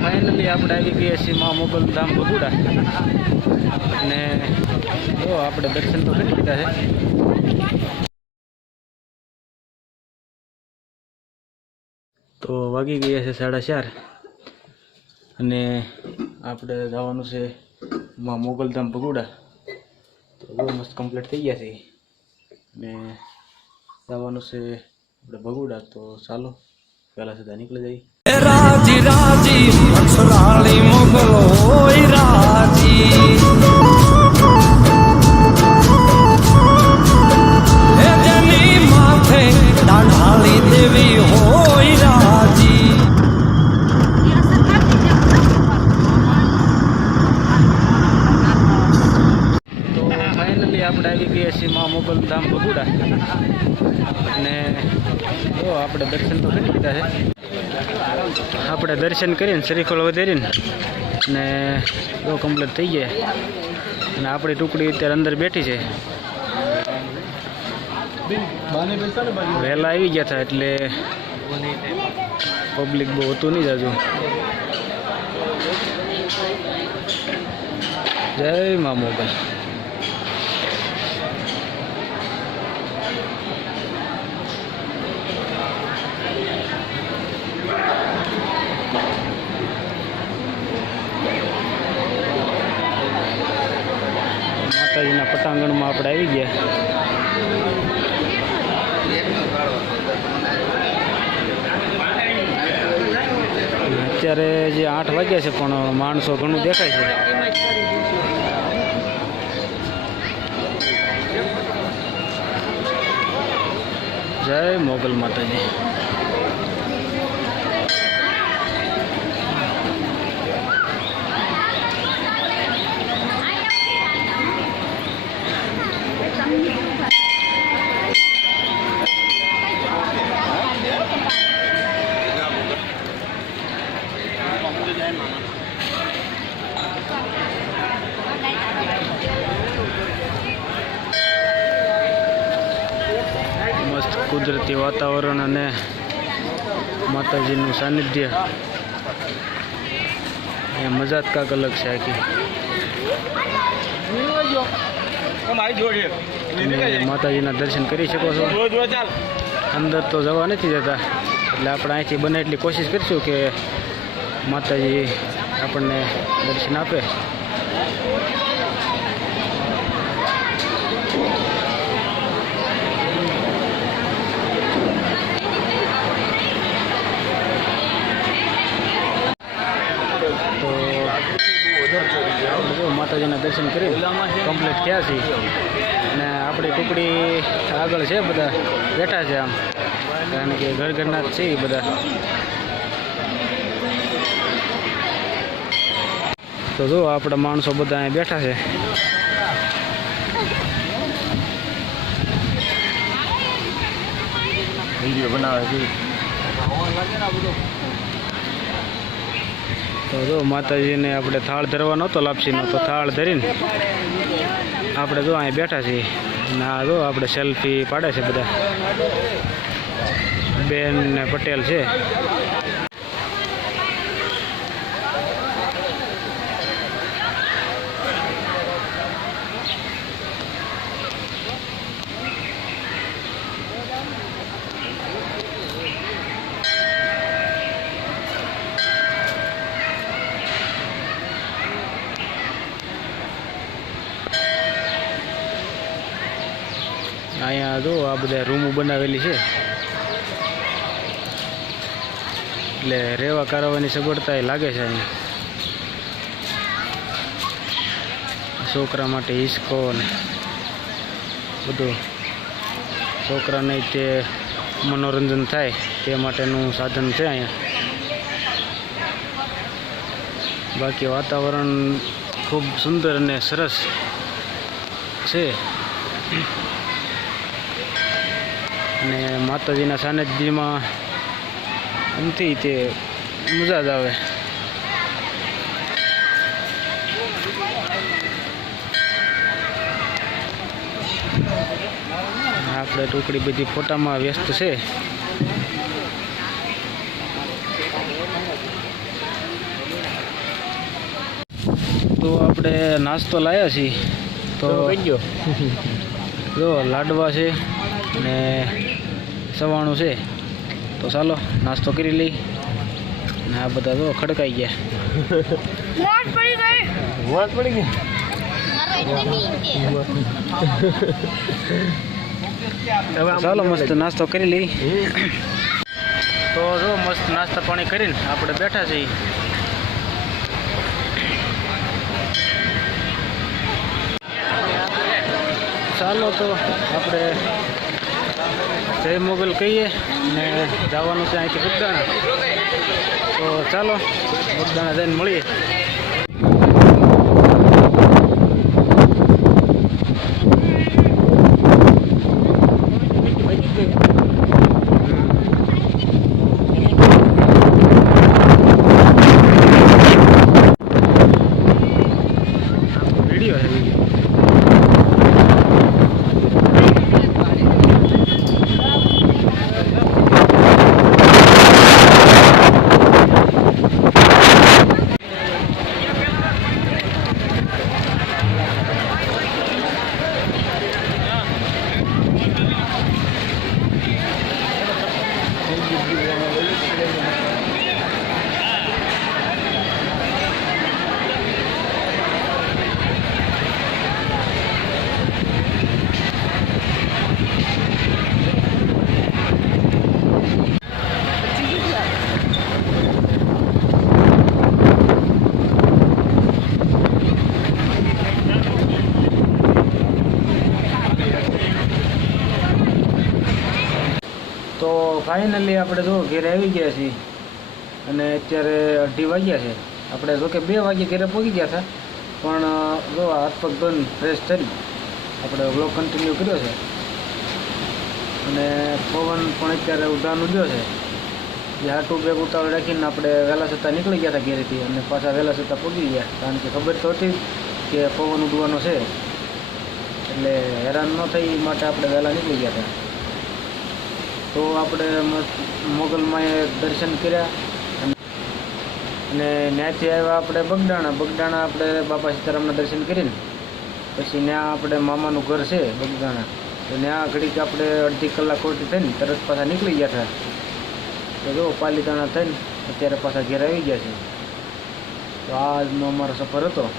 Finally આપણે આવી ગયા છીએ મા મોગલ ધામ બગુડા. અને જો આપણે દર્શન તો કરી લીધા છે. તો વાગી ગયા છે સાડા ચાર. અને આપણે જવાનું છે મા મોગલધામ બગુડા. તો બહુ મસ્ત કમ્પ્લીટ થઈ ગયા છે. અને જવાનું છે આપણે બગુડા. તો ચાલો, પહેલાં સીધા નીકળી જઈએ. ધામ બગુડા. અને જો આપણે દર્શન તો આપણે દર્શન કરીને શ્રીફળ વધારીને. અને બહુ કમ્પ્લીટ થઈ ગયા. અને આપણી ટુકડી અત્યારે અંદર બેઠી છે. વહેલા આવી ગયા હતા એટલે પબ્લિક બહુ હતું નહીં જાજુ. જય મા મોગલ માતાજીના પટાંગણમાં આપણે આવી ગયા અત્યારે જે આઠ વાગ્યા છે પણ માણસો ઘણું દેખાય છે. જય મોગલ માતાજી મસ્ત કુદરતી વાતાવરણ અને માતાજીનું સાનિધ્ય. એ મજા જ કાંક અલગ છે આખી. માતાજીના દર્શન કરી શકો છો. અંદર તો જવા નથી જતા એટલે આપણે અહીંથી બને એટલી કોશિશ કરીશું કે માતાજી આપણને દર્શન આપે તો જો માતાજીના દર્શન કરી કમ્પ્લીટ થયા છે અને આપણી ટુકડી આગળ છે બધા બેઠા છે આમ. કારણ કે ઘર ઘરના જ છે બધા. તો જો આપણા માણસો બધા અહીંયા બેઠા છે. વીડિયો બનાવે છે. તો જો માતાજીને આપણે થાળ ધરવાનો હતો, લાપસીનો, તો થાળ ધરીને આપણે જો અહીં બેઠા છીએ. ના જો આપણે સેલ્ફી પાડે છે બધા. બેન પટેલ છે. અહીંયા જો આ બધા રૂમો બનાવેલી છે. એટલે રહેવા કરાવવાની સગવડતા એ લાગે છે અહીંયા. છોકરા માટે હિસકો ને બધું. છોકરાને તે મનોરંજન થાય તે માટેનું સાધન છે અહીંયા. બાકી વાતાવરણ ખૂબ સુંદર અને સરસ છે. અને માતાજીના સાનિધ્યમાં એમથી તે મજા જ આવે. આપણે ટુકડી બધી ફોટામાં વ્યસ્ત છે. તો આપણે નાસ્તો લાવ્યા છીએ. તો જો લાડવા છે ને સવાણું છે. તો ચાલો નાસ્તો કરી લઈ. ને આ બધા જો ખડકાઈ ગયા. પડી ગઈ. ચાલો મસ્ત નાસ્તો કરી લઈ. તો જો મસ્ત નાસ્તા પાણી કરીને આપણે બેઠા છીએ. ચાલો તો આપણે જય મોગલ કહીએ ને જવાનું છે અહીંથી બગદાણા તો ચાલો બગદાણા જઈને મળીએ વીડિયો છે વીડિયો તો ફાઇનલી આપણે જો ઘેરે આવી ગયા છીએ અને અત્યારે અઢી વાગ્યા છે. આપણે જો કે બે વાગે ઘેરે પહોંચી ગયા હતા, પણ જો હાથ પગ ધોઈને ફ્રેશ થઈ આપણે બ્લોગ કન્ટિન્યુ કર્યો છે. અને પવન પણ અત્યારે ઉડાન ઉડ્યો છે. જે હાટું બેગ ઉતાવળ રાખીને આપણે વહેલા છતાં નીકળી ગયા હતા ઘેરેથી અને પાછા વહેલા છતાં પહોંચી ગયા. કારણ કે ખબર તો હતી કે પવન ઉડવાનો છે. એટલે હેરાન ન થઈ માટે આપણે વહેલા નીકળી ગયા હતા. તો આપણે મસ્ત મોગલમાં દર્શન કર્યા. અને ત્યાંથી આવ્યા આપણે બગડાણા. બગડાણા આપણે બાપા સીતારામના દર્શન કરીને. પછી ત્યાં આપણે મામાનું ઘર છે બગડાણા. તો ત્યાં ઘડીક આપણે અડધી કલાક ખોટી થઈને તરત પાછા નીકળી ગયા હતા. તો જો પાલીતાણા થઈને અત્યારે પાછા ઘેર આવી ગયા છે. તો આજનો અમારો સફર હતો.